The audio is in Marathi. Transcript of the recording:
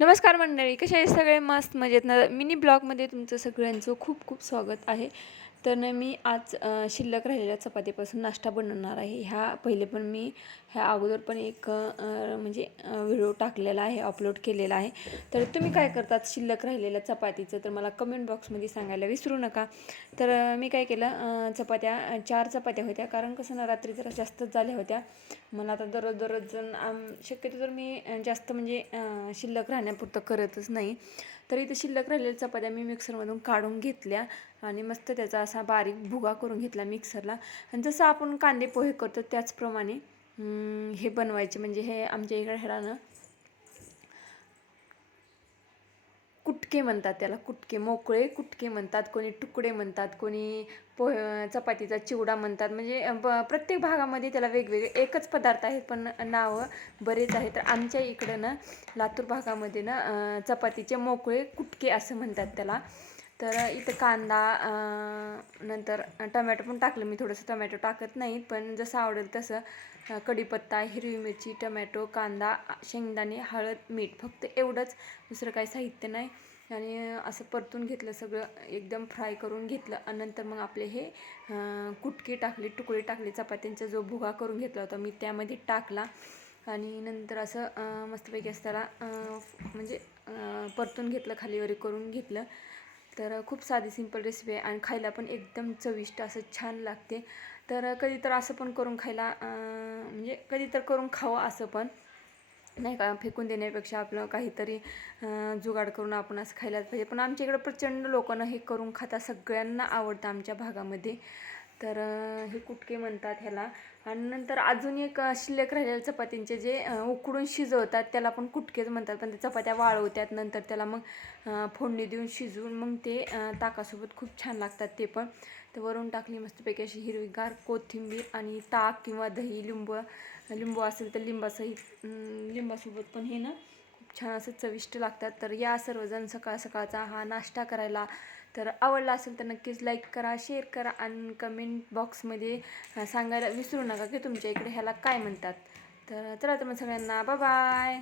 नमस्कार मंडळी, कसे आहे सगळे? मस्त मजेत ना. मिनी ब्लॉगमध्ये तुमचं सगळ्यांचं खूप खूप स्वागत आहे. तर ना मी आज शिल्लक राहिलेल्या चपातीपासून नाश्ता बनवणार आहे. पहिले पण मी ह्या अगोदर पण एक म्हणजे व्हिडिओ टाकलेला आहे, अपलोड केलेला आहे. तर तुम्ही काय करतात शिल्लक राहिलेल्या चपातीचं तर मला कमेंट बॉक्समध्ये सांगायला विसरू नका. तर मी काय केलं, चपात्या 4 चपात्या होत्या, कारण कसं ना रात्री जरा जास्तच झाल्या होत्या. मला आता दररोज शक्यतो तर मी जास्त म्हणजे शिल्लक राहण्यापुरतं करतच नाही. तर इथं शिल्लक राहिलेल्या चपात्या मी मिक्सरमधून काढून घेतल्या आणि मस्त त्याचा असा बारीक भुगा करून घेतला मिक्सरला. आणि जसं आपण कांदे पोहे करतो त्याचप्रमाणे हे बनवायचे. म्हणजे हे आमच्या इकडे ह्याला ना कुटके म्हणतात, त्याला कुटके, मोकळे कुटके म्हणतात, कोणी तुकडे म्हणतात, कोणी चपातीचा चिवडा म्हणतात. म्हणजे प्रत्येक भागामध्ये त्याला वेगवेगळे एकच पदार्थ आहेत पण नावं बरेच आहेत. तर आमच्या इकडं ना लातूर भागामध्ये ना चपातीचे मोकळे कुटके असं म्हणतात त्याला. तर इथं कांदा, नंतर टमॅटो पण टाकलं मी, थोडंसं टमॅटो टाकत नाही पण जसं आवडेल तसं. कढीपत्ता, हिरवी मिरची, टमॅटो, कांदा, शेंगदाणे, हळद, मीठ, फक्त एवढंच, दुसरं काही साहित्य नाही. आणि असं परतून घेतलं सगळं, एकदम फ्राय करून घेतलं. आणि नंतर मग आपले हे कुटके टाकले, तुकडे टाकले, चपात्यांचा जो भुगा करून घेतला होता मी त्यामध्ये टाकला. आणि नंतर असं मस्तपैकी असं त्याला म्हणजे परतून घेतलं, खालीवरी करून घेतलं. तर खूप साधी सिंपल रेसिपी आहे आणि खायला पण एकदम चविष्ट असं छान लागते. तर कधी तर असं पण करून खायला म्हणजे कधी तर करून खावं असं पण नाही का, फेकून देण्यापेक्षा आपलं काहीतरी जुगाड करून आपण असं खायलाच पाहिजे. पण आमच्या इकडं प्रचंड लोकांना हे करून खाता, सगळ्यांना आवडतं आमच्या भागामध्ये. तर हे कुटके म्हणतात ह्याला. आणि नंतर अजून एक शिल्लक राहिलेल्या चपातींचे जे उकडून शिजवतात त्याला पण कुटकेच म्हणतात. पण ते चपात्या वाळवतात, नंतर त्याला मग फोडणी देऊन शिजवून मग ते ताकासोबत खूप छान लागतात ते पण. तर वरून टाकली मस्तपैकी अशी हिरवीगार कोथिंबीर आणि ताक किंवा दही, लिंबू असेल तर लिंबासोबत पण हे ना खूप छान असं चविष्ट लागतात. तर या सर्वजण सकाळ सकाळचा हा नाश्ता करायला. तर आवडला असेल तर नक्कीच लाईक करा, शेअर करा आणि कमेंट बॉक्समध्ये सांगायला विसरू नका की तुमच्या इकडे ह्याला काय म्हणतात. तर चला तर मग सगळ्यांना बाय बाय.